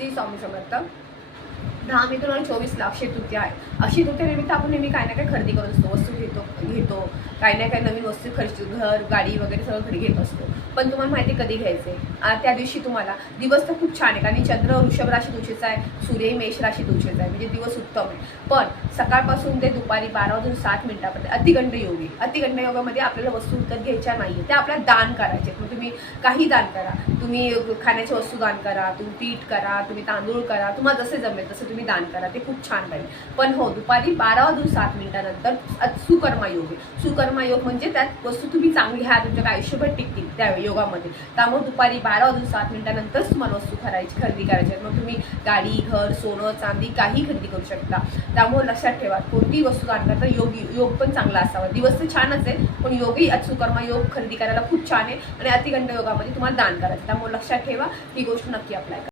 श्री स्वामी समर्थ. 10 मे 2024 अक्षय तृतीया आहे. अक्षय तृतीयेनिमित्त आपण नेहमी काही ना काही खरेदी करत असतो, वस्तू घेतो काही ना काही नवीन वस्तू खर्च, घर गाडी वगैरे सगळं घरी घेत असतो. पण तुम्हाला माहिती कधी घ्यायचे? त्या दिवशी तुम्हाला दिवस तर खूप छान आहे, कारण चंद्र वृषभ राशी तुळशीचा आहे, सूर्य मेष राशी तुळशीचा आहे, म्हणजे दिवस उत्तम आहे. पण सकाळपासून ते दुपारी 12 वाजून 7 मिनिटापर्यंत अतिगंड योग आहे. अतिगंड योगामध्ये आपल्याला वस्तू विकत घ्यायच्या नाहीये, त्या आपल्याला दान करायचे. मग तुम्ही काही दान करा, तुम्ही खाण्याची वस्तू दान करा, तुम्ही पीठ करा, तुम्ही तांदूळ करा, तुम्हाला जसे जमेल तसं तुम्ही दान करा, ते खूप छान राहील. पण हो, दुपारी 12 वाजून 7 मिनिटानंतर सुकर्मा योग आहे. सुकर्मा योग म्हणजे त्यात वस्तू तुम्ही चांगली ह्या तुमच्या आयुष्यभर टिकतील त्या योगामध्ये. त्यामुळे दुपारी 12 वाजून 7 मिनिटानंतरच तुम्हाला वस्तू खरेदी करायची. मग तुम्ही गाडी, घर, सोनं, चांदी काही खरेदी करू शकता. त्यामुळे लक्षात ठेवा, कोणतीही वस्तू दान करता योग पण चांगला असावा. दिवस तर छानच आहे, पण योगही सुकर्मा योग खरेदी करायला खूप छान आहे आणि अतिगंड योगामध्ये तुम्हाला दान करायचं. त्यामुळे लक्षात ठेवा, ही गोष्ट नक्की अप्लाय करा.